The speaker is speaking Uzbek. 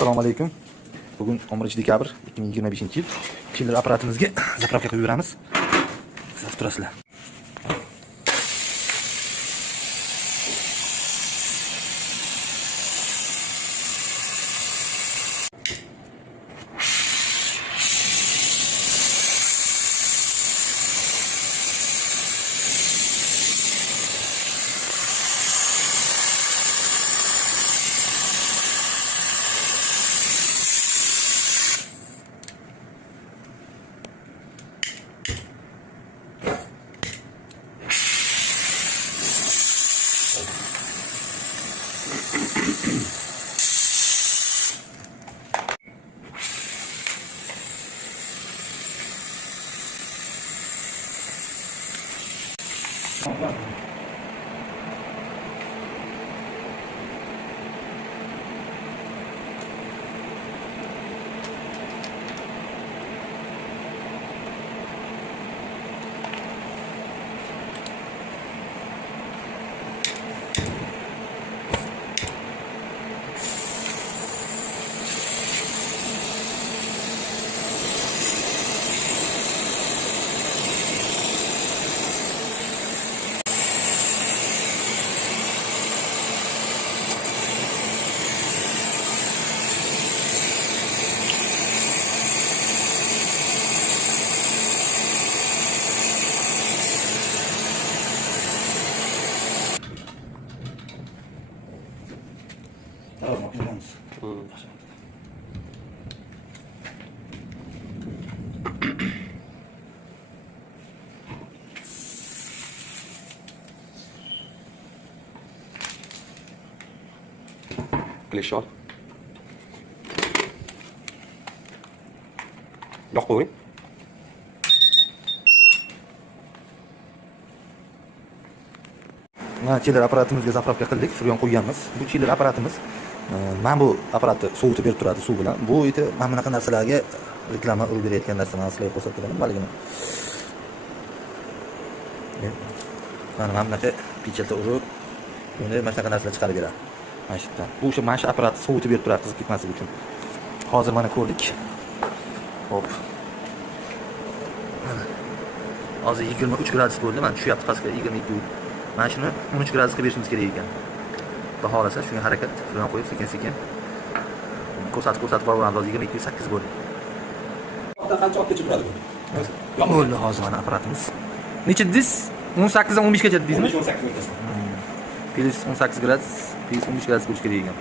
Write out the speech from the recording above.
Assalomu alaykum. Bugun 11-dekabr 2025-yil. Chiller apparatimizga zapravka qo'yib beramiz. Siz turasizlar. Tamam, yapacağız. Kleshol. Yoq qo'ying. Mana chiller apparatimizga zapravka qildik, suryon qo'yganmiz. Bu chiller apparatimiz mana bu apparatni sovutib berib turadi suv bilan. Bu eti mana bunaqa narsalarga reklama urib berayotgan narsa men sizlarga ko'rsatib beraman. Maligini. Mana bunaqa pichelta urib, buni mana shunaqa narsalar chiqarib beradi. Mana shu yerdan. Bu o'sha mana shu apparatni sovutib berib turadi qizib ketmasligi uchun. Hozir mana ko'rdik. Hop. Hozir 23 gradus bo'ldi. Mana tushyapti pastga 22. Mana shuni 13 gradusga berishimiz kerak ekan. Xudo xolasa shunga harakat bilan qo'yib sekin-sekin ko'rsatib boraveramiz. Hozir 22.8 bo'ldi. Qancha vaqtgacha turadi bu? Bo'ldi hozir mana apparatimiz. Necha dis? 18 dan 15 gacha deysizmi? 18 minutgacha. Plus 18 gradus, plus 15 gradus bo'lishi kerak ekan.